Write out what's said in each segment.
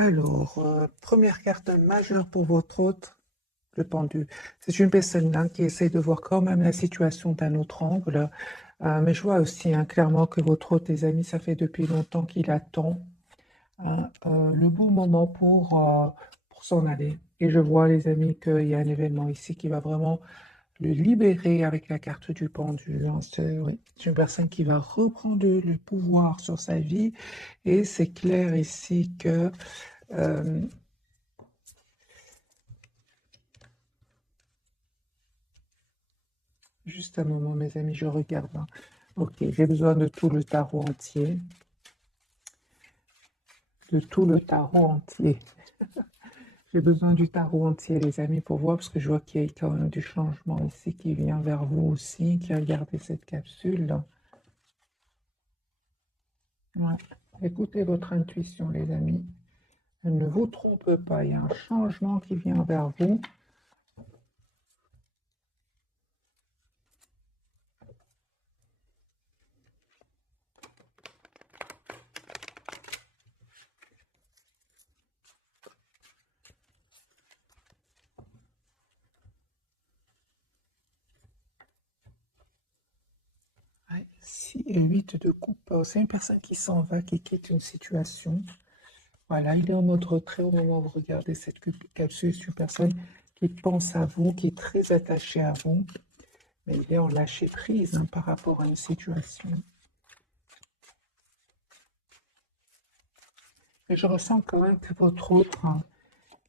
Alors, première carte majeure pour votre hôte, le pendu. C'est une personne là qui essaie de voir quand même la situation d'un autre angle. Mais je vois aussi clairement que votre hôte, les amis, ça fait depuis longtemps qu'il attend le bon moment pour s'en aller. Et je vois, les amis, qu'il y a un événement ici qui va vraiment le libérer avec la carte du pendu. Hein. Oui, c'est une personne qui va reprendre le pouvoir sur sa vie. Et c'est clair ici que euh, juste un moment, mes amis, je regarde. Hein. Ok, j'ai besoin de tout le tarot entier. De tout le tarot entier. J'ai besoin du tarot entier, les amis, pour voir, parce que je vois qu'il y a quand même du changement ici qui vient vers vous aussi, qui a regardé cette capsule. Ouais. Écoutez votre intuition, les amis. Elle ne vous trompe pas, il y a un changement qui vient vers vous. Ouais, 8 de coupe, c'est une personne qui s'en va, qui quitte une situation. Voilà, il est en mode retrait au moment où vous regardez cette capsule. C'est une personne qui pense à vous, qui est très attachée à vous, mais il est en lâcher prise hein, par rapport à une situation. Et je ressens quand même que votre autre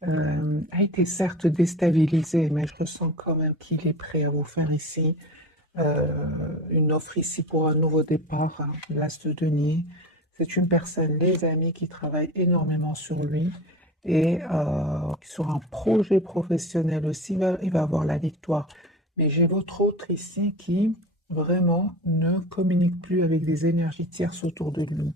a été certes déstabilisé, mais je ressens quand même qu'il est prêt à vous faire ici une offre ici pour un nouveau départ, hein, l'As de denier. C'est une personne, les amis, qui travaille énormément sur lui et sur un projet professionnel aussi, il va avoir la victoire. Mais j'ai votre autre ici qui vraiment ne communique plus avec des énergies tierces autour de lui.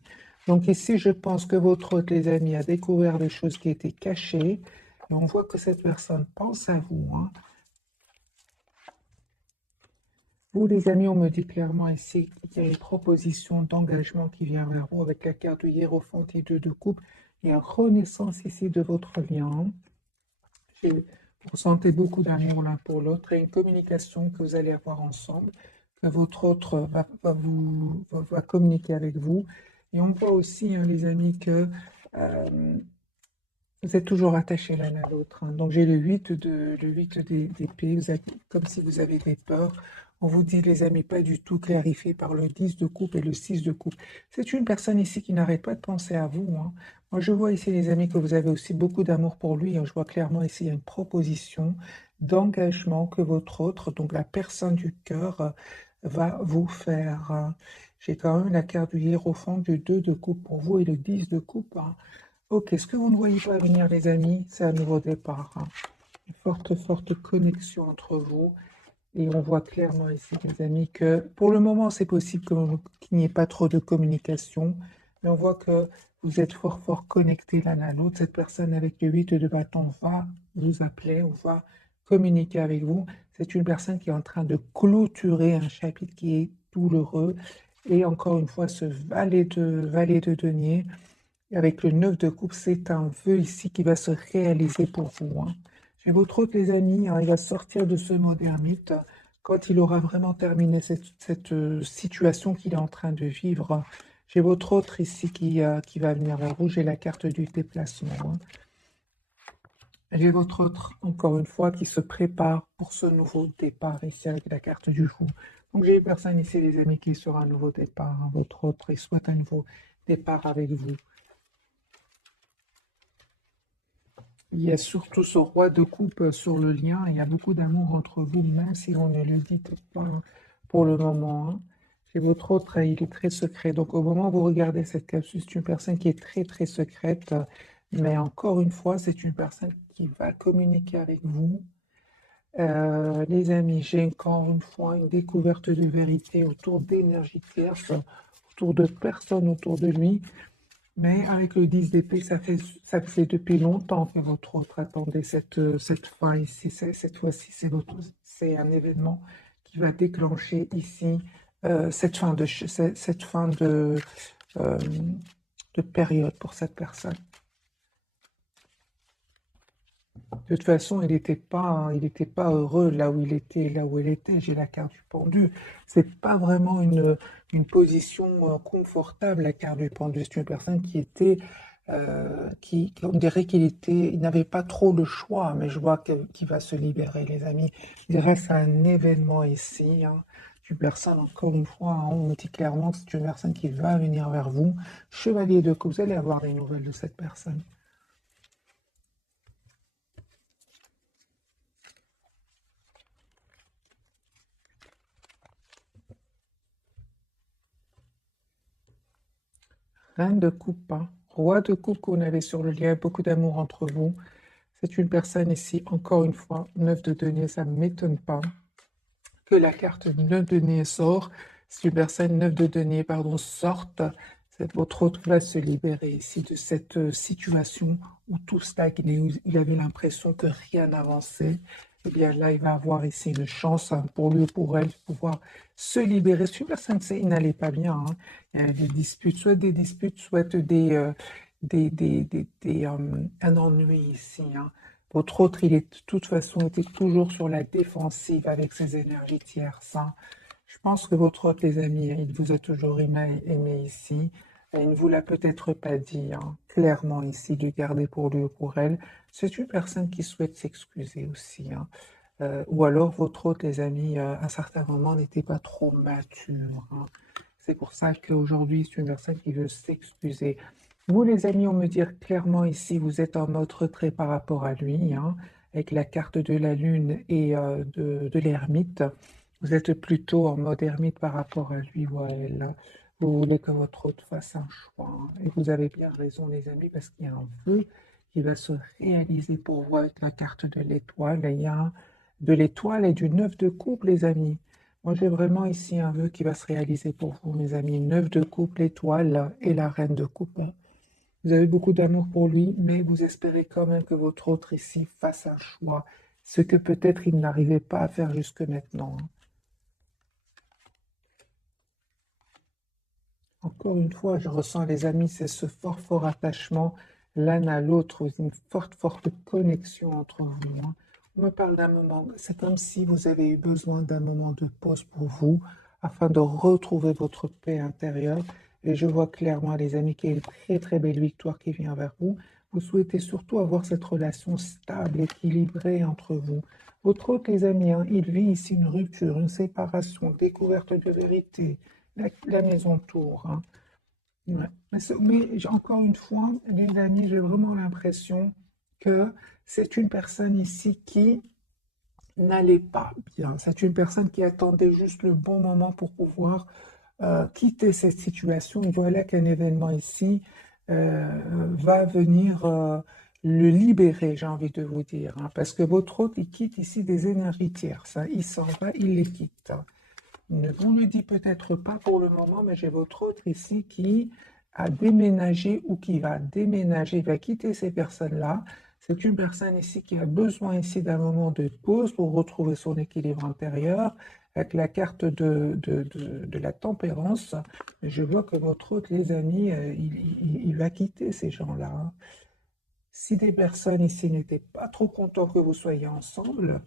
Donc ici, je pense que votre autre, les amis, a découvert des choses qui étaient cachées. Et on voit que cette personne pense à vous. Hein. Vous, les amis, on me dit clairement ici qu'il y a une proposition d'engagement qui vient vers vous avec la carte du Hiérophante et de coupe. Il y a une renaissance ici de votre lien. Vous ressentez beaucoup d'amour l'un pour l'autre et une communication que vous allez avoir ensemble, que votre autre va communiquer avec vous. Et on voit aussi, hein, les amis, que vous êtes toujours attachés l'un à l'autre. Hein. Donc j'ai le 8 d'épée, comme si vous avez des peurs. On vous dit, les amis, pas du tout clarifié par le 10 de coupe et le 6 de coupe. C'est une personne ici qui n'arrête pas de penser à vous. Hein. Moi, je vois ici, les amis, que vous avez aussi beaucoup d'amour pour lui. Hein. Je vois clairement ici, il y a une proposition d'engagement que votre autre, donc la personne du cœur, va vous faire. Hein. J'ai quand même la carte du Hiérophante, du 2 de coupe pour vous et le 10 de coupe. Hein. Ok, ce que vous ne voyez pas venir, les amis, c'est un nouveau départ. Hein. Une forte connexion entre vous. Et on voit clairement ici, les amis, que pour le moment, c'est possible qu'il n'y ait pas trop de communication. Mais on voit que vous êtes fort connectés l'un à l'autre. Cette personne avec le 8 de bâton va vous appeler ou va communiquer avec vous. C'est une personne qui est en train de clôturer un chapitre qui est douloureux. Et encore une fois, ce valet de denier. Et avec le 9 de coupe, c'est un vœu ici qui va se réaliser pour vous. Hein. J'ai votre autre, les amis, hein, il va sortir de ce mode ermite quand il aura vraiment terminé cette situation qu'il est en train de vivre. J'ai votre autre ici qui va venir vers vous. J'ai la carte du déplacement. Hein. J'ai votre autre, encore une fois, qui se prépare pour ce nouveau départ ici avec la carte du fou. Donc j'ai une personne ici, les amis, qui sera un nouveau départ. Hein. Votre autre, il souhaite un nouveau départ avec vous. Il y a surtout ce roi de coupe sur le lien. Il y a beaucoup d'amour entre vous, même si on ne le dit pas pour le moment. Hein. Et votre autre, il est très secret. Donc, au moment où vous regardez cette capsule, c'est une personne qui est très secrète. Mais encore une fois, c'est une personne qui va communiquer avec vous. Les amis, j'ai encore une fois une découverte de vérité autour d'énergie tierce, autour de personnes autour de lui. Mais avec le 10 d'épée, ça fait depuis longtemps que votre autre attendait cette fin ici. Cette fois-ci, c'est un événement qui va déclencher ici cette fin euh, de période pour cette personne. De toute façon, il était pas heureux là où il était, là où elle était. J'ai la carte du pendu. C'est pas vraiment une position confortable, la carte du pendu. C'est une personne on dirait il n'avait pas trop le choix, mais je vois qu'il va se libérer, les amis, grâce à un événement ici, hein. Une personne, encore une fois, hein, on me dit clairement que c'est une personne qui va venir vers vous. Chevalier de coupe, vous allez avoir des nouvelles de cette personne. Reine de coupe, hein. Roi de coupe qu'on avait sur le lien, beaucoup d'amour entre vous. C'est une personne ici, encore une fois, neuf de denier, ça ne m'étonne pas que la carte neuf de denier sort. Si une personne neuf de denier, pardon, sorte, votre hôte va se libérer ici de cette situation où tout stagnait, où il avait l'impression que rien n'avançait. Eh bien là, il va avoir ici une chance, hein, pour lui ou pour elle de pouvoir se libérer. Si une personne sait, il n'allait pas bien, hein. Il y a des disputes, soit un ennui ici, hein. Votre autre, il est de toute façon était toujours sur la défensive avec ses énergies tierces, hein. Je pense que votre autre, les amis, il vous a toujours aimé ici. Et il ne vous l'a peut-être pas dit, hein, clairement ici, de garder pour lui ou pour elle. C'est une personne qui souhaite s'excuser aussi, hein. Ou alors votre autre, les amis, à un certain moment, n'était pas trop mature, hein. C'est pour ça qu'aujourd'hui, c'est une personne qui veut s'excuser. Vous, les amis, on me dit clairement ici, vous êtes en mode retrait par rapport à lui, hein, avec la carte de la lune et de l'ermite. Vous êtes plutôt en mode ermite par rapport à lui ou à elle, hein. Vous voulez que votre hôte fasse un choix, hein. Et vous avez bien raison, les amis, parce qu'il y a un vœu qui va se réaliser pour vous avec la carte de l'étoile. Il y a de l'étoile et du neuf de coupe, les amis. Moi, j'ai vraiment ici un vœu qui va se réaliser pour vous, mes amis. Neuf de coupe, l'étoile et la reine de coupe. Vous avez beaucoup d'amour pour lui, mais vous espérez quand même que votre autre ici fasse un choix, ce que peut-être il n'arrivait pas à faire jusque maintenant, hein. Encore une fois, je ressens, les amis, c'est ce fort, fort attachement l'un à l'autre, une forte, forte connexion entre vous, hein. On me parle d'un moment, c'est comme si vous avez eu besoin d'un moment de pause pour vous, afin de retrouver votre paix intérieure. Et je vois clairement, les amis, qu'il y a une très, très belle victoire qui vient vers vous. Vous souhaitez surtout avoir cette relation stable, équilibrée entre vous. Votre autre, les amis, hein, il vit ici une rupture, une séparation, découverte de vérité, la maison tour, hein. Ouais. Encore une fois, les amis, j'ai vraiment l'impression que c'est une personne ici qui n'allait pas bien. C'est une personne qui attendait juste le bon moment pour pouvoir quitter cette situation. Et voilà qu'un événement ici va venir le libérer, j'ai envie de vous dire, hein, parce que votre hôte, il quitte ici des énergies tierces, hein. Il s'en va, il les quitte. Ne vous le dit peut-être pas pour le moment, mais j'ai votre autre ici qui a déménagé ou qui va déménager, va quitter ces personnes-là. C'est une personne ici qui a besoin ici d'un moment de pause pour retrouver son équilibre intérieur. Avec la carte de la tempérance, je vois que votre autre, les amis, il va quitter ces gens-là, hein. Si des personnes ici n'étaient pas trop contents que vous soyez ensemble,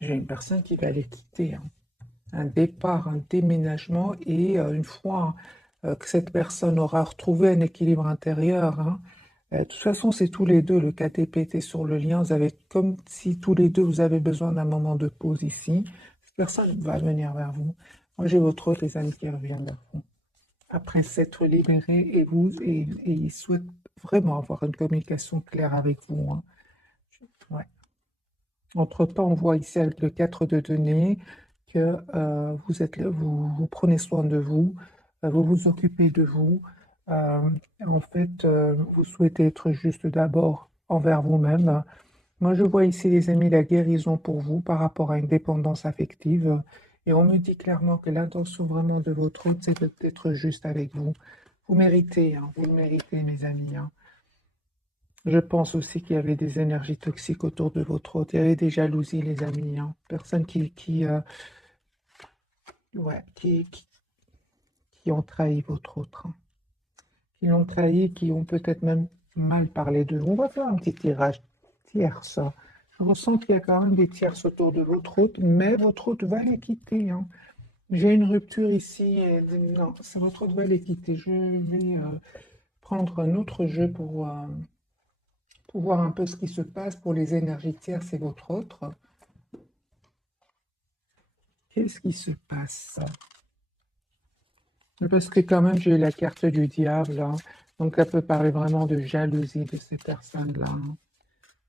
j'ai une personne qui va les quitter, hein. Un départ, un déménagement, et une fois que cette personne aura retrouvé un équilibre intérieur, hein, de toute façon, c'est tous les deux, le KTP était sur le lien, vous avez comme si tous les deux, vous avez besoin d'un moment de pause ici. Cette personne va venir vers vous. Moi, j'ai votre autre, les amis, qui reviennent vers vous. Après s'être libéré, et il souhaite vraiment avoir une communication claire avec vous, hein. Ouais. Entre-temps, on voit ici avec le 4 de denier que vous êtes là, vous prenez soin de vous, vous vous occupez de vous. Euh, En fait, vous souhaitez être juste d'abord envers vous-même. Moi, je vois ici, les amis, la guérison pour vous par rapport à une dépendance affective. Et on me dit clairement que l'intention vraiment de votre hôte, c'est d'être juste avec vous. Vous méritez, hein, vous le méritez, mes amis, hein. Je pense aussi qu'il y avait des énergies toxiques autour de votre hôte. Il y avait des jalousies, les amis, hein. Personnes ouais, qui ont trahi votre autre, hein. Qui l'ont trahi, qui ont peut-être même mal parlé de vous. On va faire un petit tirage. tierces. Je ressens qu'il y a quand même des tierces autour de votre hôte, mais votre hôte va les quitter, hein. J'ai une rupture ici, et non, c'est votre hôte va les quitter. Je vais prendre un autre jeu pour voir un peu ce qui se passe pour les énergies tierces et votre autre. Qu'est-ce qui se passe? Parce que quand même, j'ai la carte du diable, hein. Donc, elle peut parler vraiment de jalousie de ces personnes-là, hein.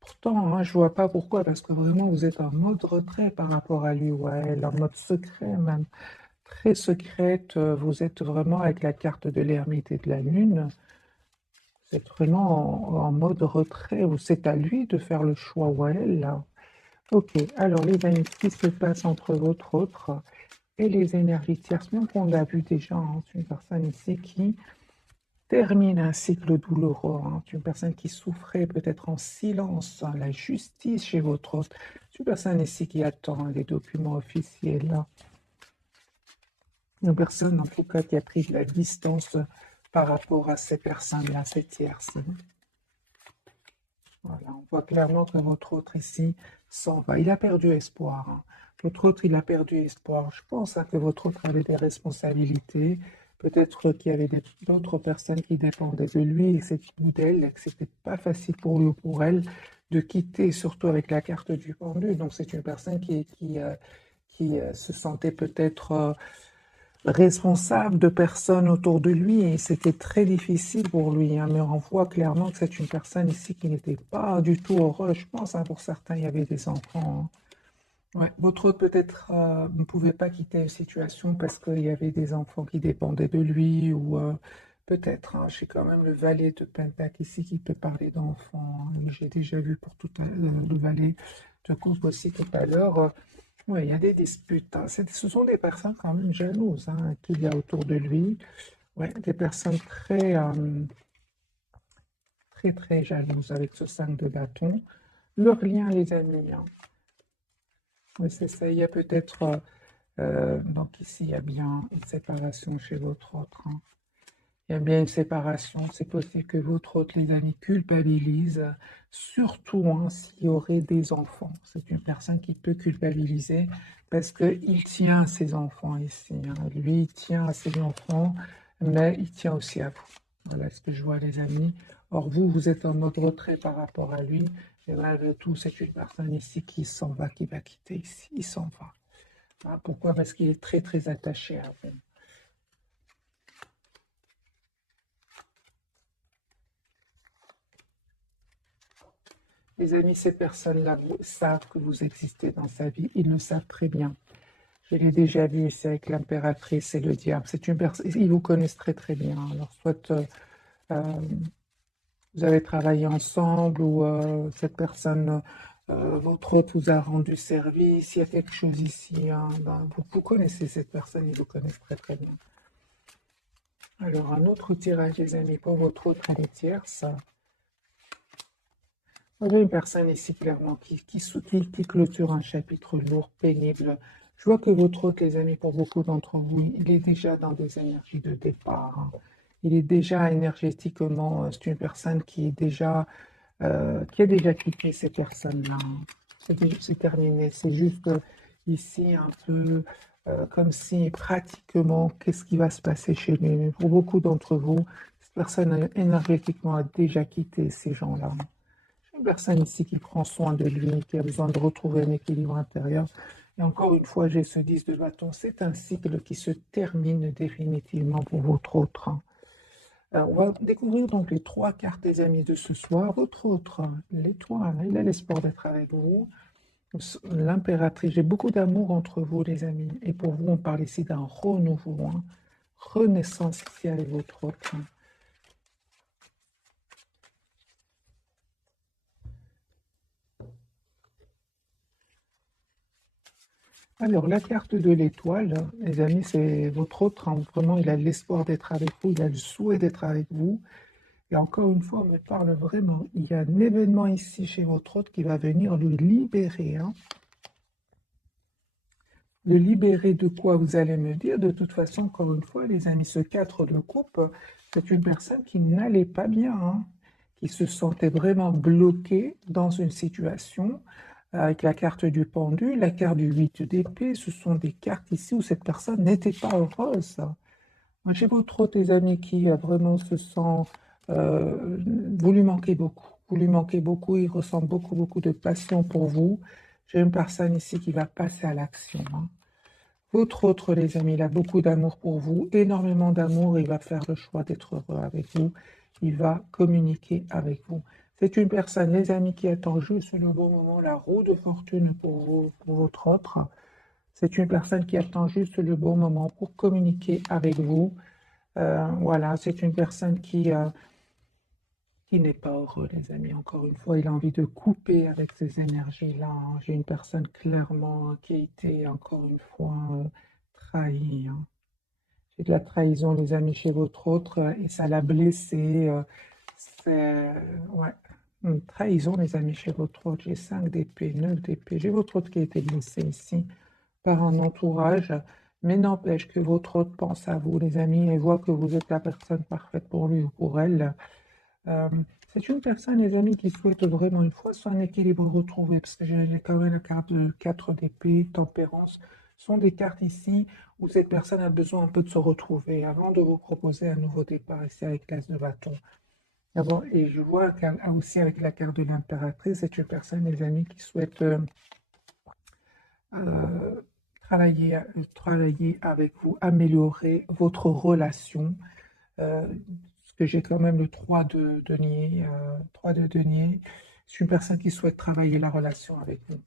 Pourtant, hein, je vois pas pourquoi, parce que vraiment, vous êtes en mode retrait par rapport à lui, ou à elle, en mode secret même, très secrète. Vous êtes vraiment avec la carte de l'ermite et de la lune. Vous êtes vraiment en mode retrait, ou c'est à lui de faire le choix, ou à elle, là. Ok, alors les amis, ce qui se passe entre votre autre et les énergies tierces, bien qu'on l'a vu déjà, hein, c'est une personne ici qui termine un cycle douloureux, hein. C'est une personne qui souffrait peut-être en silence, hein, la justice chez votre autre. C'est une personne ici qui attend les documents officiels, là. Une personne en tout cas qui a pris de la distance par rapport à ces personnes-là, ces tierces. Voilà, on voit clairement que votre autre ici s'en va. Il a perdu espoir, hein. Votre autre, il a perdu espoir. Je pense, hein, que votre autre avait des responsabilités. Peut-être qu'il y avait d'autres personnes qui dépendaient de lui et ou d'elle, et que c'était pas facile pour lui ou pour elle de quitter, surtout avec la carte du pendu. Donc c'est une personne qui se sentait peut-être responsable de personnes autour de lui et c'était très difficile pour lui, hein. Mais on voit clairement que c'est une personne ici qui n'était pas du tout heureuse. Je pense, hein, pour certains, il y avait des enfants, hein. Ouais, votre autre peut-être ne pouvait pas quitter une situation parce qu'il y avait des enfants qui dépendaient de lui ou peut-être, hein, j'ai quand même le valet de Pentacle ici qui peut parler d'enfants, hein. Oui, j'ai déjà vu pour tout le valet de coupe aussi tout à l'heure. Oui, il y a des disputes, hein. Ce sont des personnes quand même jalouses, hein, qu'il y a autour de lui. Ouais, des personnes très, très jalouses avec ce 5 de bâton. Leur lien, les amis, hein. Oui, c'est ça. Il y a peut-être, donc ici, il y a bien une séparation chez votre autre, hein. Il y a bien une séparation. C'est possible que votre autre, les amis, culpabilise, surtout, hein, s'il y aurait des enfants. C'est une personne qui peut culpabiliser parce qu'il tient à ses enfants ici, hein. Lui, il tient à ses enfants, mais il tient aussi à vous. Voilà ce que je vois, les amis. Or, vous, vous êtes en mode retrait par rapport à lui. Et malgré tout, c'est une personne ici qui s'en va, qui va quitter ici. Il s'en va. Ah, pourquoi? Parce qu'il est très, très attaché à vous. Les amis, ces personnes-là savent que vous existez dans sa vie. Ils le savent très bien. Je l'ai déjà vu ici avec l'impératrice et le diable. C'est une personne, ils vous connaissent très très bien. Alors, soit euh, vous avez travaillé ensemble ou cette personne, votre hôte vous a rendu service. Il y a quelque chose ici, hein, ben, vous connaissez cette personne, ils vous connaissent très très bien. Alors, un autre tirage, les amis, pour votre autre année tierce. On a une personne ici clairement qui clôture un chapitre lourd, pénible. Je vois que votre hôte, les amis, pour beaucoup d'entre vous, il est déjà dans des énergies de départ, hein. Il est déjà énergétiquement, c'est une personne qui a déjà quitté ces personnes-là, hein. C'est terminé. C'est juste ici un peu comme si pratiquement, qu'est-ce qui va se passer chez lui? Mais pour beaucoup d'entre vous, cette personne énergétiquement a déjà quitté ces gens-là. Une personne ici qui prend soin de lui, qui a besoin de retrouver un équilibre intérieur. Et encore une fois, j'ai ce 10 de bâton. C'est un cycle qui se termine définitivement pour votre autre, hein. Alors, on va découvrir donc les trois cartes des amis de ce soir. Votre autre, l'étoile, il a l'espoir d'être avec vous. L'impératrice, j'ai beaucoup d'amour entre vous, les amis. Et pour vous, on parle ici d'un renouveau, hein. Renaissance ici avec votre autre, hein. Alors, la carte de l'étoile, les amis, c'est votre autre, hein. Vraiment, il a l'espoir d'être avec vous, il a le souhait d'être avec vous. Et encore une fois, on me parle vraiment. Il y a un événement ici chez votre autre qui va venir le libérer, hein. Le libérer de quoi, vous allez me dire? De toute façon, encore une fois, les amis, ce 4 de coupe, c'est une personne qui n'allait pas bien, hein, qui se sentait vraiment bloqué dans une situation avec la carte du pendu, la carte du 8 d'épée. Ce sont des cartes ici où cette personne n'était pas heureuse. Moi, j'ai votre autre, les amis, qui vraiment se sent... vous lui manquez beaucoup. Vous lui manquez beaucoup. Il ressent beaucoup, beaucoup de passion pour vous. J'ai une personne ici qui va passer à l'action, hein. Votre autre, les amis, il a beaucoup d'amour pour vous, énormément d'amour. Il va faire le choix d'être heureux avec vous. Il va communiquer avec vous. C'est une personne, les amis, qui attend juste le bon moment, la roue de fortune pour vous, pour votre autre. C'est une personne qui attend juste le bon moment pour communiquer avec vous. Voilà, c'est une personne qui n'est pas heureux, les amis. Encore une fois, il a envie de couper avec ces énergies-là, hein. J'ai une personne clairement qui a été, encore une fois, trahie, hein. J'ai de la trahison, les amis, chez votre autre, et ça l'a blessé. C'est, ouais, une trahison, les amis, chez votre autre. J'ai 5 d'épée, 9 d'épée. J'ai votre autre qui a été blessé ici par un entourage, mais n'empêche que votre autre pense à vous, les amis, et voit que vous êtes la personne parfaite pour lui ou pour elle. Euh, c'est une personne, les amis, qui souhaite vraiment une fois son équilibre retrouvé, parce que j'ai quand même la carte de 4 d'épée, tempérance, sont des cartes ici où cette personne a besoin un peu de se retrouver avant de vous proposer un nouveau départ ici avec l'As de bâton. D'abord, et je vois aussi avec la carte de l'impératrice, c'est une personne, les amis, qui souhaite euh, travailler avec vous, améliorer votre relation. Parce que j'ai quand même le 3 de denier. 3 de denier. C'est une personne qui souhaite travailler la relation avec vous,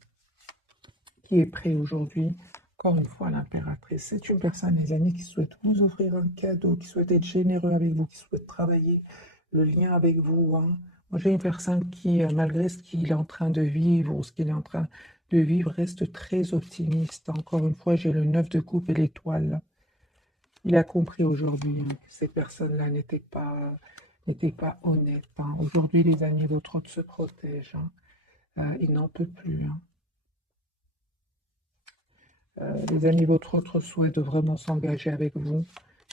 qui est prêt aujourd'hui. Encore une fois, l'impératrice, c'est une personne, les amis, qui souhaite vous offrir un cadeau, qui souhaite être généreux avec vous, qui souhaite travailler le lien avec vous, hein. Moi, j'ai une personne qui, malgré ce qu'il est en train de vivre ou ce qu'il est en train de vivre, reste très optimiste. Encore une fois, j'ai le 9 de coupe et l'étoile. Il a compris aujourd'hui, hein, que ces personnes-là n'étaient pas honnêtes, hein. Aujourd'hui, les amis, votre autre se protège, hein. Il n'en peut plus, hein. Les amis, votre autre souhaite vraiment s'engager avec vous.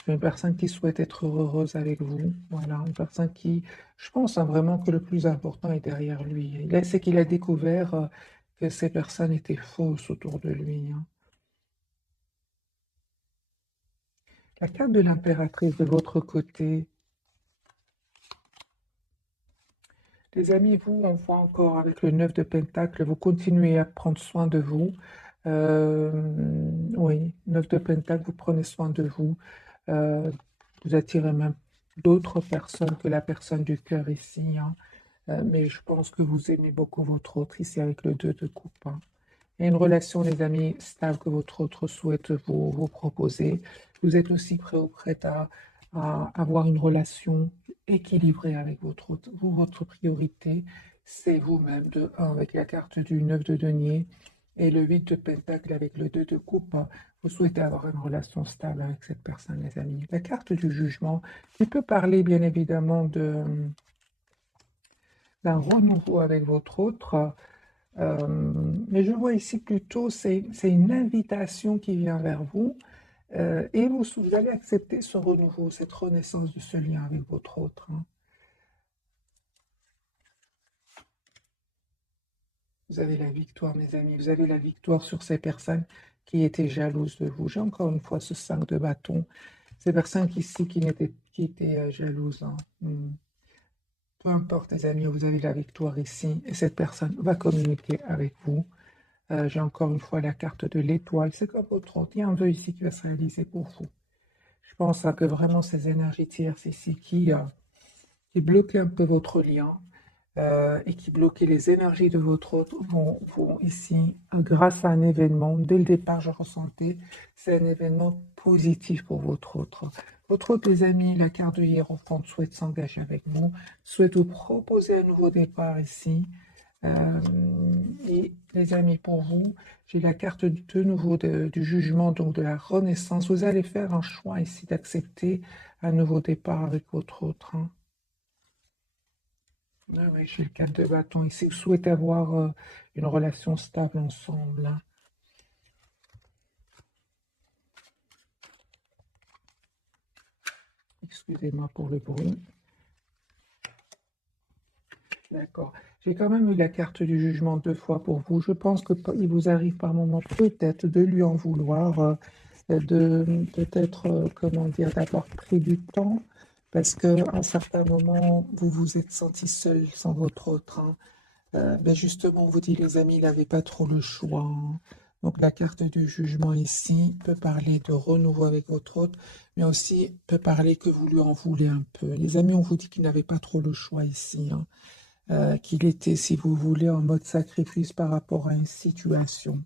Une personne qui souhaite être heureuse avec vous. Voilà, une personne qui, je pense, hein, vraiment que le plus important est derrière lui. C'est qu'il a découvert que ces personnes étaient fausses autour de lui, hein. La carte de l'impératrice de votre côté. Les amis, vous, on voit encore avec le 9 de Pentacle, vous continuez à prendre soin de vous. Euh, oui, 9 de Pentacle, vous prenez soin de vous. Euh, vous attirez même d'autres personnes que la personne du cœur ici, hein. Mais je pense que vous aimez beaucoup votre autre ici avec le 2 de coupe, hein. Il y a une relation, les amis, stable que votre autre souhaite vous proposer. Vous êtes aussi prêt ou prête à avoir une relation équilibrée avec votre autre. Vous, votre priorité, c'est vous-même, de 1 avec la carte du 9 de denier et le 8 de pentacle avec le 2 de coupe. Vous souhaitez avoir une relation stable avec cette personne, les amis. La carte du jugement, qui peut parler bien évidemment d'un renouveau avec votre autre. Mais je vois ici plutôt, c'est une invitation qui vient vers vous, et vous allez accepter ce renouveau, cette renaissance de ce lien avec votre autre, hein. Vous avez la victoire, mes amis, vous avez la victoire sur ces personnes qui étaient jalouses de vous. J'ai encore une fois ce 5 de bâton, ces personnes ici qui étaient jalouses, hein. Peu importe, les amis, vous avez la victoire ici, et cette personne va communiquer avec vous. J'ai encore une fois la carte de l'étoile. C'est comme votre autre. Il y a un vœu ici qui va se réaliser pour vous. Je pense que vraiment ces énergies tierces ici qui bloquaient un peu votre lien et qui bloquaient les énergies de votre autre vont ici, grâce à un événement, dès le départ, je ressentais, c'est un événement positif pour votre autre. Votre autre, les amis, la carte de Hiérophante souhaite s'engager avec vous, souhaite vous proposer un nouveau départ ici. Euh, et les amis, pour vous, j'ai la carte de nouveau du jugement, donc de la renaissance. Vous allez faire un choix ici d'accepter un nouveau départ avec votre autre, hein. Ah oui, j'ai le 4 de bâton ici. Vous souhaitez avoir une relation stable ensemble, hein. Excusez-moi pour le bruit. D'accord. J'ai quand même eu la carte du jugement 2 fois pour vous. Je pense que il vous arrive par moment peut-être de lui en vouloir, de peut-être, comment dire, d'avoir pris du temps, parce qu'à un certain moment, vous vous êtes senti seul sans votre autre, hein. Ben justement, on vous dit les amis, il n'avait pas trop le choix, hein. Donc la carte du jugement ici peut parler de renouveau avec votre hôte, mais aussi peut parler que vous lui en voulez un peu. Les amis, on vous dit qu'il n'avait pas trop le choix ici, hein. Qu'il était, si vous voulez, en mode sacrifice par rapport à une situation.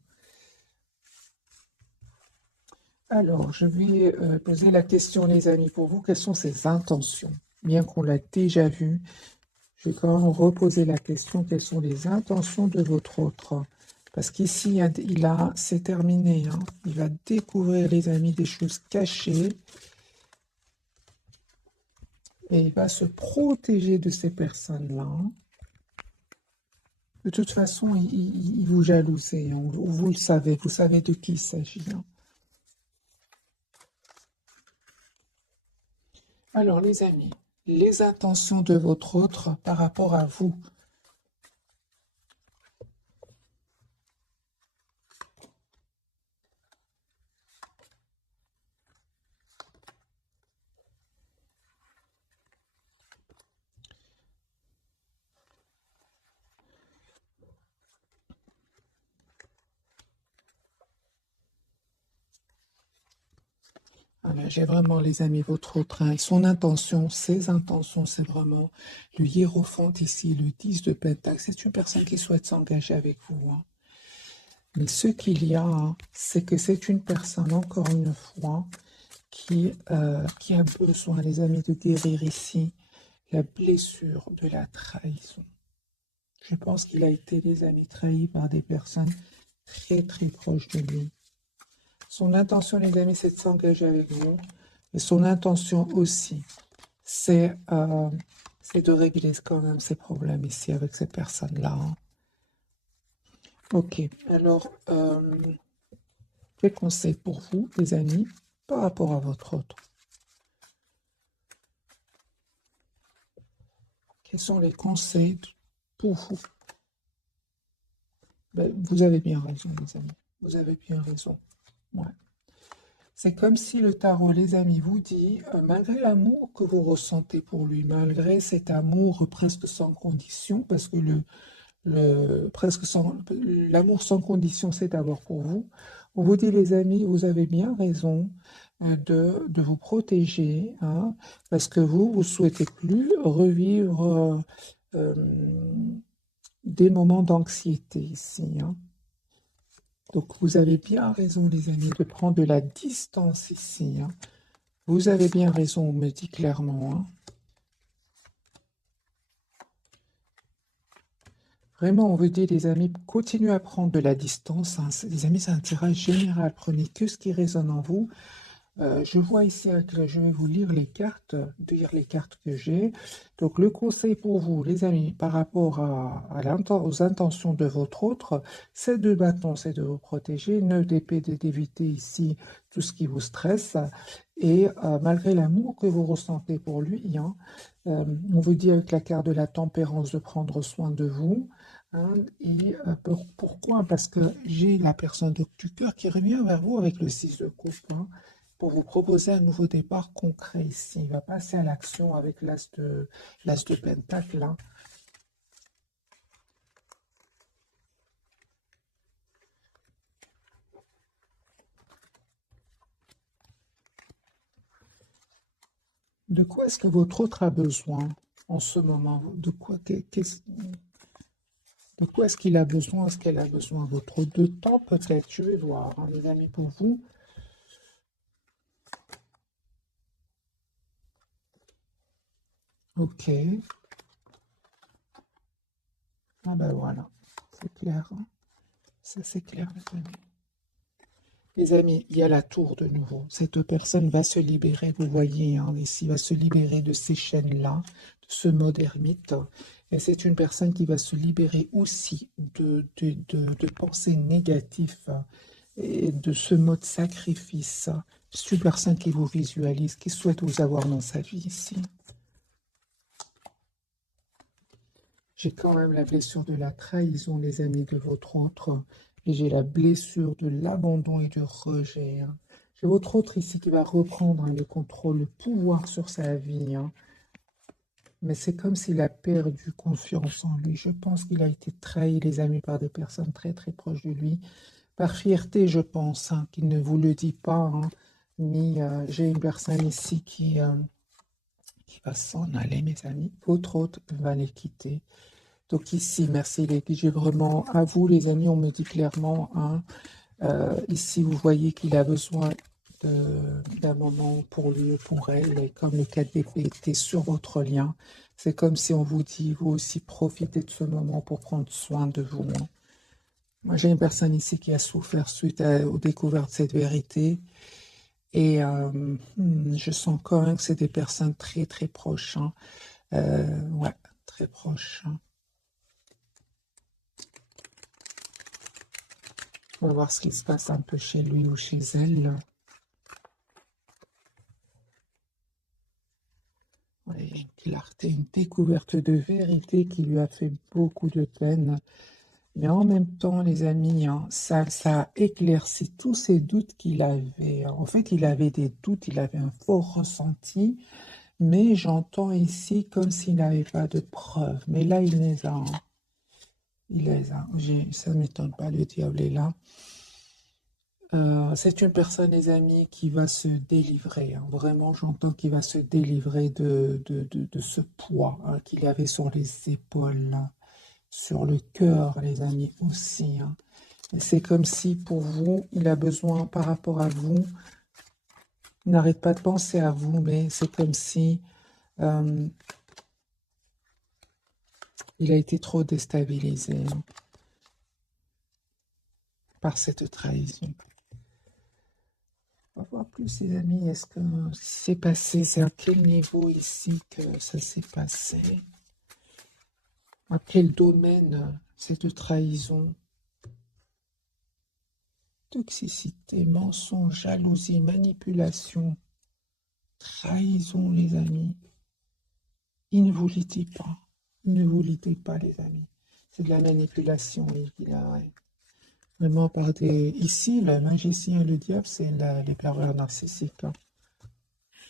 Alors, je vais poser la question, les amis, pour vous, quelles sont ses intentions? Bien qu'on l'a déjà vu, je vais quand même reposer la question, quelles sont les intentions de votre autre? Parce qu'ici, c'est terminé, hein. Il va découvrir, les amis, des choses cachées et il va se protéger de ces personnes-là. De toute façon, il vous jalousait, hein. Vous le savez, vous savez de qui il s'agit, hein. Alors, les amis, les intentions de votre autre par rapport à vous. Voilà, j'ai vraiment, les amis, votre autre, hein. Son intention, ses intentions, c'est vraiment le hiérophant ici, le 10 de Pentacle. C'est une personne qui souhaite s'engager avec vous, hein. Mais ce qu'il y a, hein, c'est que c'est une personne, encore une fois, qui a besoin, les amis, de guérir ici la blessure de la trahison. Je pense qu'il a été, les amis, trahi par des personnes très, très proches de lui. Son intention, les amis, c'est de s'engager avec vous. Et son intention aussi, c'est de régler quand même ses problèmes ici avec ces personnes-là, hein. Ok, alors, quel conseil pour vous, les amis, par rapport à votre autre? Quels sont les conseils pour vous? Ben, vous avez bien raison, les amis. Vous avez bien raison. Ouais. C'est comme si le tarot, les amis, vous dit, malgré l'amour que vous ressentez pour lui, malgré cet amour presque sans condition, parce que l'amour sans condition, c'est d'abord pour vous. On vous dit, les amis, vous avez bien raison de vous protéger, hein, parce que vous souhaitez plus revivre des moments d'anxiété ici, hein. Donc, vous avez bien raison, les amis, de prendre de la distance ici, hein. Vous avez bien raison, on me dit clairement, hein. Vraiment, on vous dit, les amis, continuez à prendre de la distance, hein. Les amis, c'est un tirage général. Prenez que ce qui résonne en vous. Je vois ici, je vais vous lire les cartes que j'ai. Donc, le conseil pour vous, les amis, par rapport aux intentions de votre autre, c'est de bâton, c'est de vous protéger, ne d'épée, d'éviter ici tout ce qui vous stresse. Et malgré l'amour que vous ressentez pour lui, hein, on vous dit avec la carte de la tempérance de prendre soin de vous, hein. Et pourquoi? Parce que j'ai la personne du cœur qui revient vers vous avec le 6 de coupe, hein, pour vous proposer un nouveau départ concret ici. Il va passer à l'action avec l'as de Pentacle, hein. De quoi est-ce que votre autre a besoin en ce moment? De quoi est-ce qu'il a besoin? Est-ce qu'elle a besoin? Votre autre de temps peut-être? Je vais voir, hein, les amis, pour vous. Ok. Ah ben voilà, c'est clair, hein. Ça c'est clair, les amis. Les amis, il y a la tour de nouveau. Cette personne va se libérer, vous voyez, hein, ici, va se libérer de ces chaînes-là, de ce mode ermite. Et c'est une personne qui va se libérer aussi de pensées négatives et de ce mode sacrifice. C'est une personne qui vous visualise, qui souhaite vous avoir dans sa vie ici. J'ai quand même la blessure de la trahison, les amis, de votre autre. Et j'ai la blessure de l'abandon et du rejet, hein. J'ai votre autre ici qui va reprendre, hein, le contrôle, le pouvoir sur sa vie, hein. Mais c'est comme s'il a perdu confiance en lui. Je pense qu'il a été trahi, les amis, par des personnes très très proches de lui. Par fierté, je pense, hein, qu'il ne vous le dit pas, hein. Ni j'ai une personne ici qui va s'en aller, mes amis. Votre autre va les quitter. Donc ici, merci les j'ai vraiment, à vous les amis, on me dit clairement, hein, ici vous voyez qu'il a besoin d'un moment pour lui ou pour elle, et comme le 4 d'épée était sur votre lien, c'est comme si on vous dit, vous aussi profitez de ce moment pour prendre soin de vous, hein. Moi j'ai une personne ici qui a souffert suite aux découvertes de cette vérité, et je sens quand même que c'est des personnes très très proches, hein. Ouais, très proches, hein. On va voir ce qui se passe un peu chez lui ou chez elle. Oui, une clarté, une découverte de vérité qui lui a fait beaucoup de peine. Mais en même temps, les amis, hein, ça a éclairci tous ces doutes qu'il avait, hein. En fait, il avait des doutes, il avait un fort ressenti, mais j'entends ici comme s'il n'avait pas de preuves. Mais là, il les a, hein. Il les a. Ça ne m'étonne pas, le diable est là. C'est une personne, les amis, qui va se délivrer, hein. Vraiment, j'entends qu'il va se délivrer de ce poids, hein, qu'il avait sur les épaules, hein, sur le cœur, les amis, aussi, hein. Et c'est comme si, pour vous, il a besoin, par rapport à vous, il n'arrête pas de penser à vous, mais c'est comme si euh, il a été trop déstabilisé, hein, par cette trahison. On va voir plus, les amis. Est-ce que c'est passé? C'est à quel niveau ici que ça s'est passé? À quel domaine cette trahison? Toxicité, mensonge, jalousie, manipulation, trahison, les amis. Il ne vous le dit pas. Il ne vous le dit pas, les amis. C'est de la manipulation, il a, ouais. Vraiment par des... Ici, le magicien et le diable, c'est les pervers narcissiques, hein.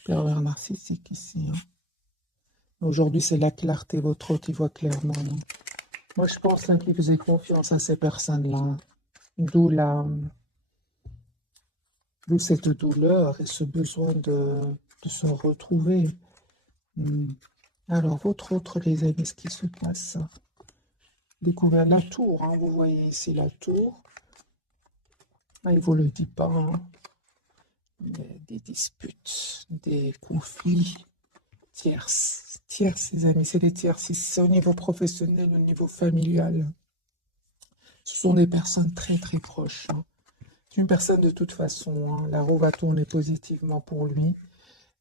Pervers narcissiques ici, hein. Aujourd'hui, c'est la clarté. Votre autre, il voit clairement, hein. Moi, je pense, hein, qu'il faisait confiance à ces personnes-là. D'où d'où cette douleur et ce besoin de se retrouver. Hmm. Alors, votre autre, les amis, ce qui se passe? Découvert la tour, hein, vous voyez ici la tour. Ah, il ne vous le dit pas, hein. Des disputes, des conflits. Tierces, tierces, les amis, c'est des tierces. Si c'est au niveau professionnel, au niveau familial. Ce sont des personnes très très proches, hein. C'est une personne de toute façon, hein, la roue va tourner positivement pour lui.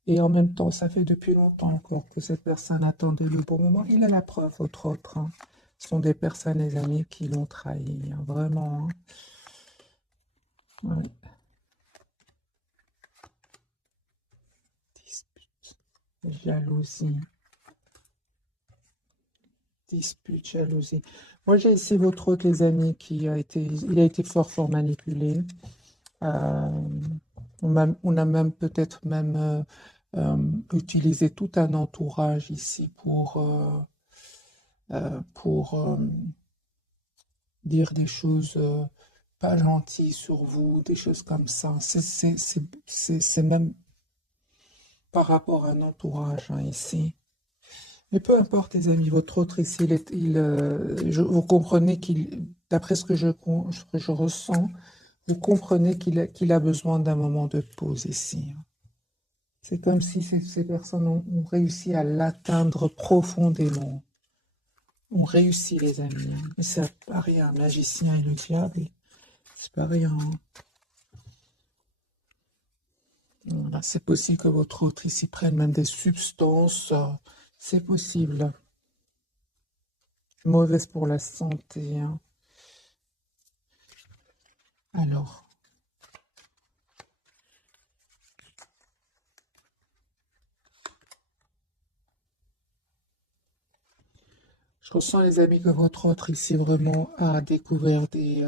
Et en même temps, ça fait depuis longtemps encore que cette personne attendait le bon moment. Il a la preuve, votre autre, hein. Ce sont des personnes, les amis, qui l'ont trahi, hein, vraiment, hein. Ouais. Dispute, jalousie, dispute, jalousie. Moi, j'ai ici votre autre, les amis, il a été fort, fort manipulé. Euh, on a même peut-être même utilisé tout un entourage ici pour dire des choses pas gentilles sur vous, des choses comme ça. C'est même par rapport à un entourage, hein, ici. Mais peu importe, les amis, votre autre ici, vous comprenez d'après ce que je ressens, vous comprenez qu'il a besoin d'un moment de pause ici, hein. C'est comme si ces personnes ont réussi à l'atteindre profondément. Ont réussi, les amis, hein. Mais c'est pas rien, un magicien et le diable, c'est pas rien, hein. Voilà, c'est possible que votre autre ici prenne même des substances, c'est possible. Mauvaise pour la santé, hein. Alors, ressens, les amis, que votre autre ici vraiment a découvert des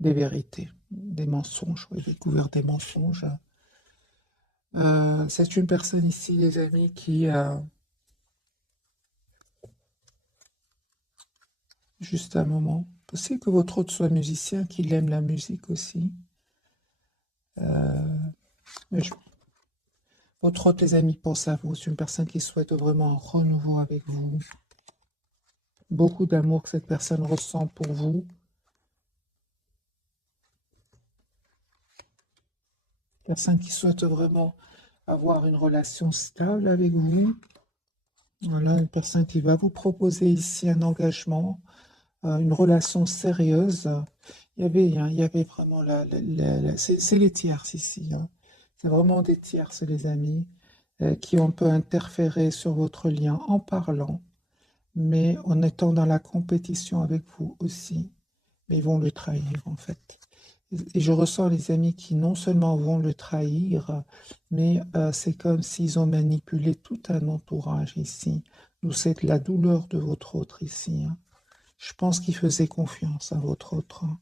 vérités, des mensonges, oui, découvert des mensonges. C'est une personne ici, les amis, qui a juste un moment. Possible que votre autre soit musicien, qu'il aime la musique aussi. Mais votre autre, les amis, pense à vous. C'est une personne qui souhaite vraiment un renouveau avec vous. Beaucoup d'amour que cette personne ressent pour vous. Personne qui souhaite vraiment avoir une relation stable avec vous. Voilà, une personne qui va vous proposer ici un engagement, une relation sérieuse. Il y avait vraiment c'est les tierces ici, hein. C'est vraiment des tierces, les amis, qui on peut interférer sur votre lien en parlant, mais en étant dans la compétition avec vous aussi. Mais ils vont le trahir, en fait. Et je ressens les amis qui non seulement vont le trahir, mais c'est comme s'ils ont manipulé tout un entourage ici. D'où c'est la douleur de votre autre ici, hein. Je pense qu'il faisait confiance à votre autre, hein.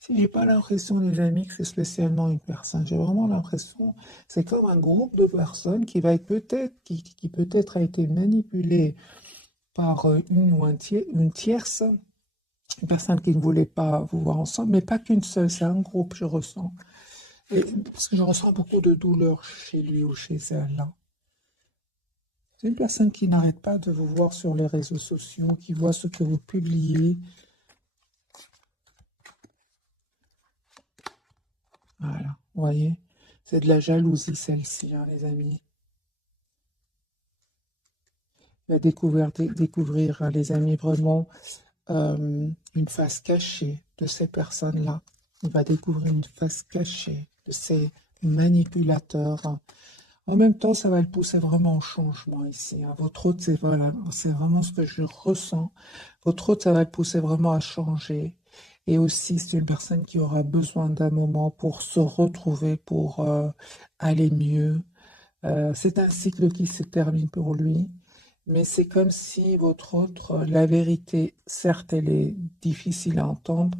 Si j'ai pas l'impression, les amis, que c'est spécialement une personne, j'ai vraiment l'impression, c'est comme un groupe de personnes qui va être peut-être, qui peut-être a été manipulé par une tierce, une personne qui ne voulait pas vous voir ensemble, mais pas qu'une seule, c'est un groupe, je ressens. Et, parce que je ressens beaucoup de douleur chez lui ou chez elle, hein. C'est une personne qui n'arrête pas de vous voir sur les réseaux sociaux, qui voit ce que vous publiez. Voilà, vous voyez, c'est de la jalousie celle-ci, hein, les amis. Il va découvrir, hein, les amis, vraiment une face cachée de ces personnes-là. Il va découvrir une face cachée de ces manipulateurs, hein. En même temps, ça va le pousser vraiment au changement ici, hein. Votre hôte, c'est voilà, c'est vraiment ce que je ressens. Votre hôte, ça va le pousser vraiment à changer. Et aussi, c'est une personne qui aura besoin d'un moment pour se retrouver, pour aller mieux. C'est un cycle qui se termine pour lui, mais c'est comme si votre autre, la vérité, certes, elle est difficile à entendre,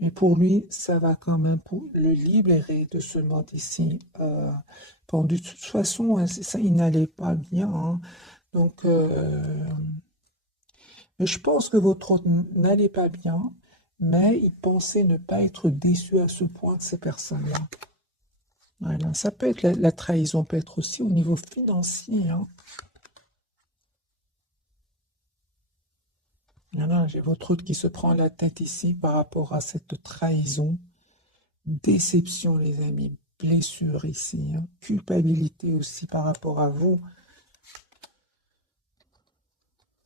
mais pour lui, ça va quand même pour le libérer de ce monde ici. De toute façon, hein, ça, il n'allait pas bien, hein. Donc, mais je pense que votre autre n'allait pas bien, mais il pensait ne pas être déçu à ce point de ces personnes-là. Voilà. Ça peut être la trahison, peut être aussi au niveau financier, hein. Voilà, j'ai votre autre qui se prend la tête ici par rapport à cette trahison, déception, les amis, blessure ici, hein, culpabilité aussi par rapport à vous.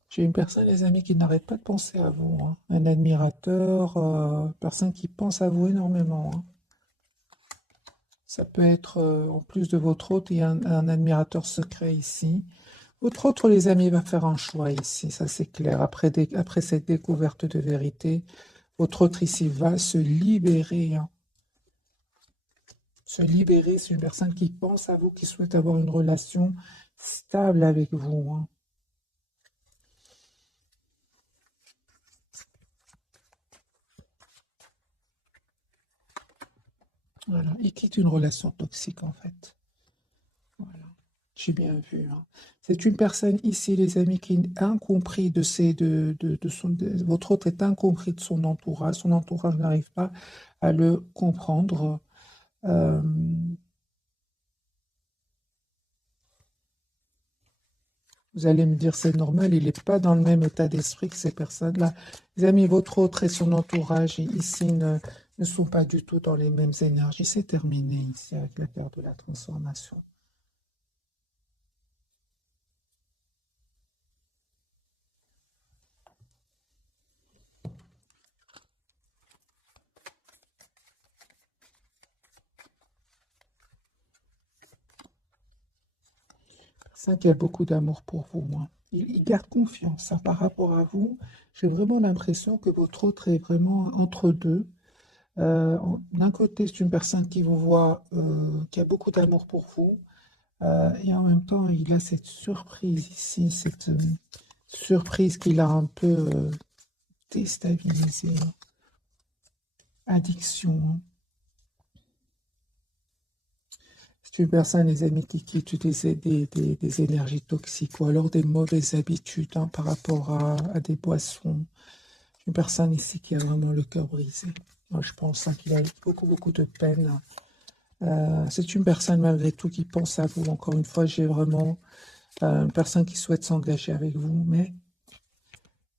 J'ai une personne, les amis, qui n'arrête pas de penser à vous, hein. Un admirateur, personne qui pense à vous énormément, hein. Ça peut être, en plus de votre hôte, il y a un admirateur secret ici. Votre autre, les amis, va faire un choix ici, ça c'est clair. Après cette découverte de vérité, votre autre ici va se libérer, hein. Se libérer, c'est une personne qui pense à vous, qui souhaite avoir une relation stable avec vous, hein. Voilà, il quitte une relation toxique en fait. Voilà, j'ai bien vu, hein. C'est une personne ici, les amis, qui est incompris votre autre est incompris de son entourage. Son entourage n'arrive pas à le comprendre. Euh, Vous allez me dire, c'est normal, il n'est pas dans le même état d'esprit que ces personnes-là. Les amis, votre autre et son entourage ici ne sont pas du tout dans les mêmes énergies. C'est terminé ici avec la carte de la transformation. Ça qui a beaucoup d'amour pour vous, moi. Il garde confiance, hein, par rapport à vous. J'ai vraiment l'impression que votre autre est vraiment entre deux. D'un côté, c'est une personne qui vous voit, qui a beaucoup d'amour pour vous, et en même temps, il a cette surprise ici, surprise qui l'a un peu déstabilisé. Addiction. Hein. C'est une personne, les amis, qui quitte des énergies toxiques ou alors des mauvaises habitudes hein, par rapport à des boissons. Une personne ici qui a vraiment le cœur brisé. Moi, je pense hein, qu'il a beaucoup, beaucoup de peine. C'est une personne malgré tout qui pense à vous. Encore une fois, j'ai vraiment une personne qui souhaite s'engager avec vous, mais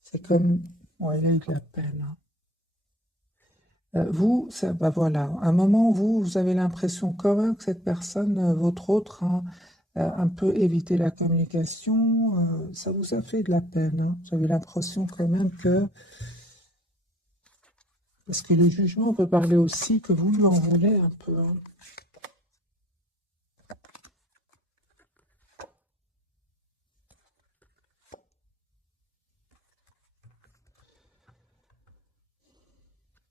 c'est comme... Ouais, il a eu de la peine. Vous, ça, bah voilà, à un moment, vous avez l'impression quand même que cette personne, votre autre, hein, a un peu évité la communication, ça vous a fait de la peine. Hein. Vous avez l'impression quand même que, parce que le jugement peut parler aussi que vous lui en voulez un peu. Hein.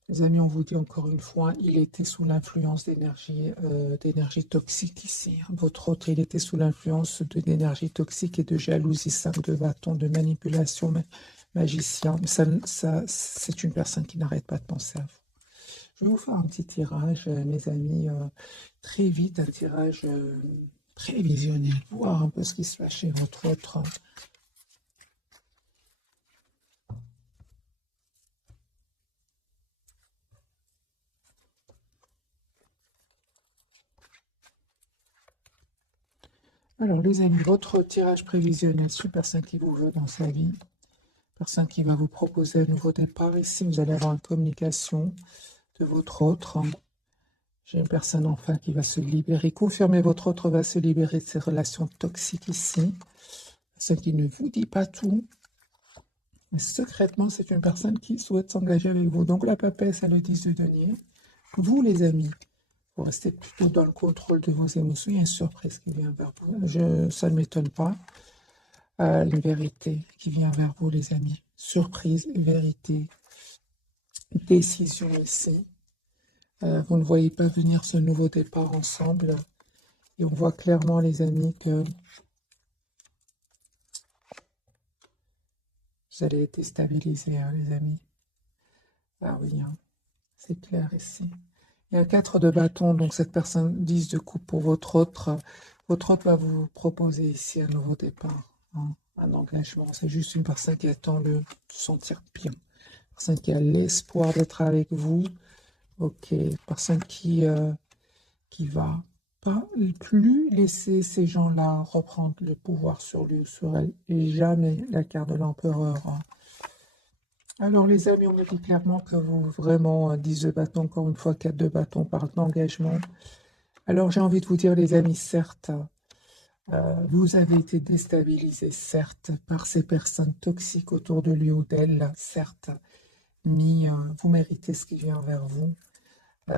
Les amis, on vous dit encore une fois, il était sous l'influence d'énergie toxique ici. Hein. Votre autre, il était sous l'influence d'énergie toxique et de jalousie, 5 de bâton, de manipulation, magicien. C'est une personne qui n'arrête pas de penser à vous. Je vais vous faire un petit tirage, mes amis, très vite, un tirage prévisionnel, voir un peu ce qui se passe chez votre autre. Alors, les amis, votre tirage prévisionnel, sur personne qui vous veut dans sa vie, personne qui va vous proposer un nouveau départ. Ici, vous allez avoir une communication de votre autre. J'ai une personne enfin qui va se libérer. Confirmez, votre autre va se libérer de ses relations toxiques ici. Personne qui ne vous dit pas tout. Mais secrètement, c'est une personne qui souhaite s'engager avec vous. Donc, la papesse, c'est le 10 de denier. Vous, les amis, vous restez plutôt dans le contrôle de vos émotions. Il y a une surprise qui vient vers vous. Ça ne m'étonne pas. Une vérité qui vient vers vous, les amis. Surprise, vérité, décision ici. Vous ne voyez pas venir ce nouveau départ ensemble. Et on voit clairement, les amis, que vous allez être déstabilisés, hein, les amis. Ah oui, hein, c'est clair ici. Il y a 4 de bâton, donc cette personne 10 de coupe pour votre autre. Votre autre va vous proposer ici un nouveau départ, hein, un engagement. C'est juste une personne qui attend de se sentir bien. Personne qui a l'espoir d'être avec vous. Ok, personne qui va pas plus laisser ces gens-là reprendre le pouvoir sur lui ou sur elle. Et jamais la carte de l'empereur. Hein. Alors les amis, on me dit clairement que vous vraiment 10 de bâton, encore une fois 4 de bâton par d'engagement. Alors j'ai envie de vous dire les amis, certes, vous avez été déstabilisés, certes, par ces personnes toxiques autour de lui ou d'elle, certes, mais vous méritez ce qui vient vers vous. Il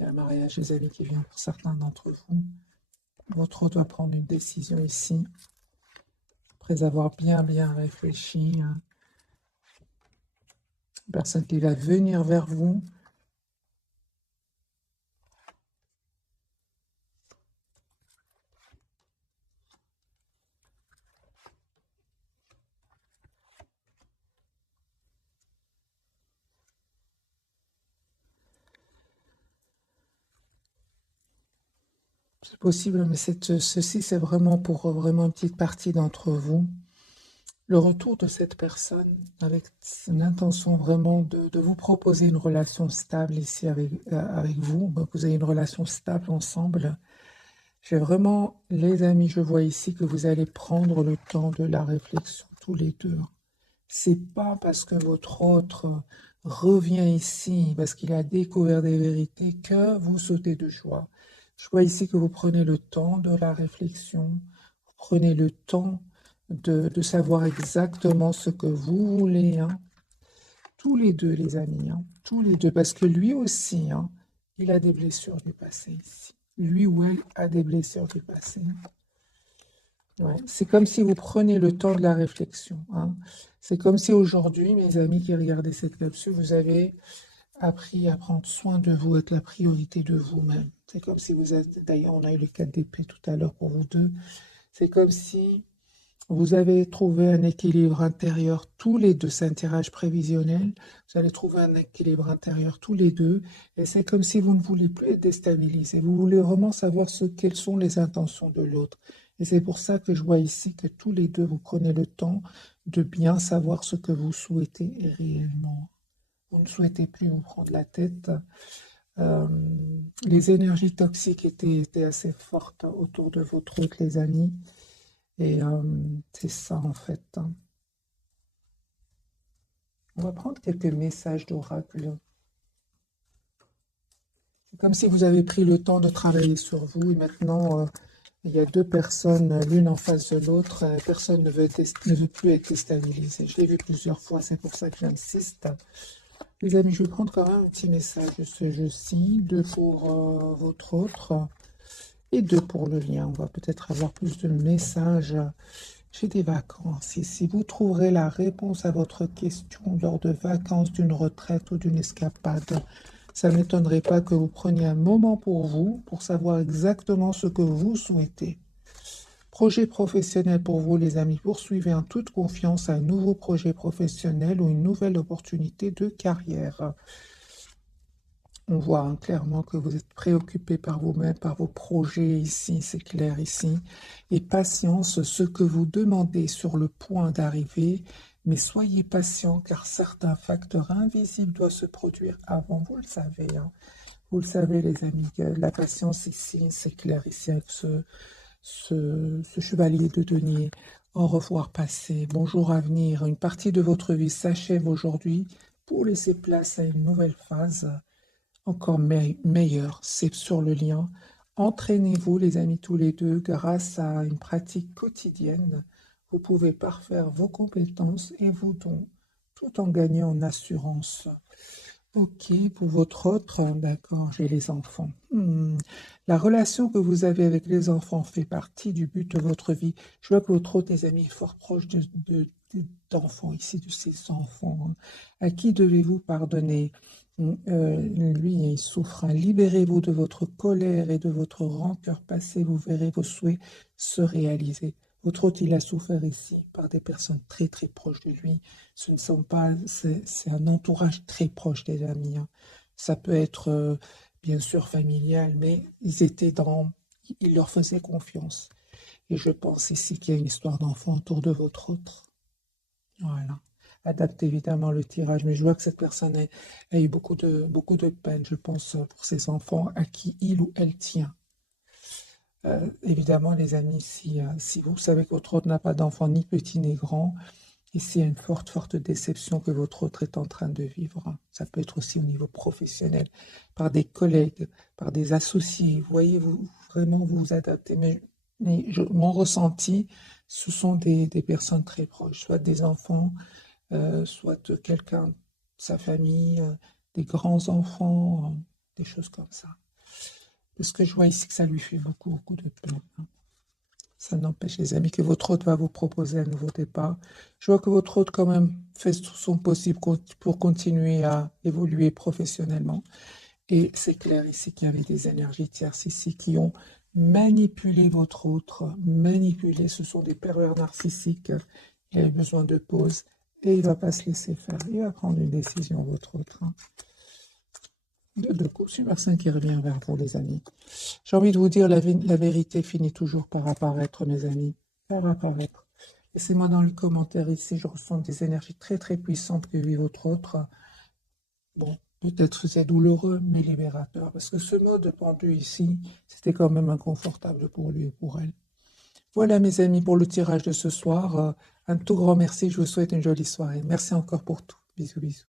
y a un mariage, les amis, qui vient pour certains d'entre vous. Votre autre doit prendre une décision ici, après avoir bien réfléchi. Personne qui va venir vers vous. C'est possible, mais ceci, c'est vraiment pour vraiment une petite partie d'entre vous. Le retour de cette personne avec une intention vraiment de vous proposer une relation stable ici avec vous. Donc, vous avez une relation stable ensemble. J'ai vraiment, les amis, je vois ici que vous allez prendre le temps de la réflexion tous les deux. C'est pas parce que votre autre revient ici, parce qu'il a découvert des vérités, que vous sautez de joie. Je vois ici que vous prenez le temps de la réflexion, vous prenez le temps de savoir exactement ce que vous voulez. Hein. Tous les deux, les amis, hein. Tous les deux, parce que lui aussi, hein, il a des blessures du passé ici. Lui ou elle a des blessures du passé. Ouais. C'est comme si vous preniez le temps de la réflexion. Hein. C'est comme si aujourd'hui, mes amis qui regardaient cette capsule, vous avez appris à prendre soin de vous, être la priorité de vous-même. C'est comme si vous êtes, d'ailleurs, on a eu le 4 d'épée tout à l'heure pour vous deux. C'est comme si vous avez trouvé un équilibre intérieur tous les deux, c'est un tirage prévisionnel. Vous allez trouver un équilibre intérieur tous les deux, et c'est comme si vous ne voulez plus être déstabilisé. Vous voulez vraiment savoir quelles sont les intentions de l'autre. Et c'est pour ça que je vois ici que tous les deux, vous prenez le temps de bien savoir ce que vous souhaitez réellement. Vous ne souhaitez plus vous prendre la tête. Euh, les énergies toxiques étaient assez fortes autour de votre truc, les amis. Et c'est ça en fait, hein. On va prendre quelques messages d'oracle. C'est comme si vous avez pris le temps de travailler sur vous et maintenant il y a deux personnes, l'une en face de l'autre. Personne ne veut plus être déstabilisé. Je l'ai vu plusieurs fois, c'est pour ça que j'insiste. Les amis, je vais prendre quand même un petit message de ce jeu-ci, deux pour votre autre et deux pour le lien. On va peut-être avoir plus de messages. J'ai des vacances ici. Vous trouverez la réponse à votre question lors de vacances, d'une retraite ou d'une escapade. Ça ne m'étonnerait pas que vous preniez un moment pour vous, pour savoir exactement ce que vous souhaitez. Projet professionnel pour vous, les amis. Poursuivez en toute confiance un nouveau projet professionnel ou une nouvelle opportunité de carrière. On voit hein, clairement que vous êtes préoccupé par vous-même, par vos projets ici, c'est clair ici. Et patience, ce que vous demandez sur le point d'arriver, mais soyez patient car certains facteurs invisibles doivent se produire avant, vous le savez. Hein. Vous le savez les amis, la patience ici, c'est clair ici avec ce chevalier de denier. Au revoir passé, bonjour à venir. Une partie de votre vie s'achève aujourd'hui pour laisser place à une nouvelle phase encore meilleur, c'est sur le lien. Entraînez-vous, les amis, tous les deux, grâce à une pratique quotidienne. Vous pouvez parfaire vos compétences et vos dons, tout en gagnant en assurance. Ok, pour votre autre, d'accord, j'ai les enfants. La relation que vous avez avec les enfants fait partie du but de votre vie. Je vois que votre autre, les amis, est fort proche d'enfants ici, de ses enfants. Hein. À qui devez-vous pardonner? Lui, il souffre. Hein. Libérez-vous de votre colère et de votre rancœur passée. Vous verrez vos souhaits se réaliser. Votre autre, il a souffert ici par des personnes très très proches de lui. Ce ne sont pas, c'est un entourage très proche des amis. Hein. Ça peut être bien sûr familial, mais ils leur faisaient confiance. Et je pense ici qu'il y a une histoire d'enfant autour de votre autre. Voilà. Adaptez évidemment le tirage, mais je vois que cette personne a eu beaucoup de peine, je pense, pour ses enfants à qui il ou elle tient. Évidemment, les amis, si vous savez que votre autre n'a pas d'enfant, ni petit ni grand, ici, il y a une forte déception que votre autre est en train de vivre. Hein. Ça peut être aussi au niveau professionnel, par des collègues, par des associés. Voyez, vous vraiment vous adaptez. Mon ressenti, ce sont des personnes très proches, soit des enfants, soit quelqu'un de sa famille, des grands-enfants, des choses comme ça. Parce que je vois ici que ça lui fait beaucoup de peine. Hein. Ça n'empêche, les amis, que votre hôte va vous proposer un nouveau départ. Je vois que votre hôte, quand même, fait tout son possible pour continuer à évoluer professionnellement. Et c'est clair ici qu'il y avait des énergies tierces ici qui ont manipulé votre autre. Manipulé, ce sont des pervers narcissiques. Il a eu besoin de pause et il ne va pas se laisser faire. Il va prendre une décision, votre autre. Hein. De coups, Super 5 qui revient vers vous, les amis. J'ai envie de vous dire, la vérité finit toujours par apparaître, mes amis. Par apparaître. Laissez-moi dans le commentaire ici, je ressens des énergies très puissantes que vit votre autre. Bon, peut-être c'est douloureux, mais libérateur. Parce que ce mode pendu ici, c'était quand même inconfortable pour lui et pour elle. Voilà, mes amis, pour le tirage de ce soir. Un tout grand merci. Je vous souhaite une jolie soirée. Merci encore pour tout. Bisous, bisous.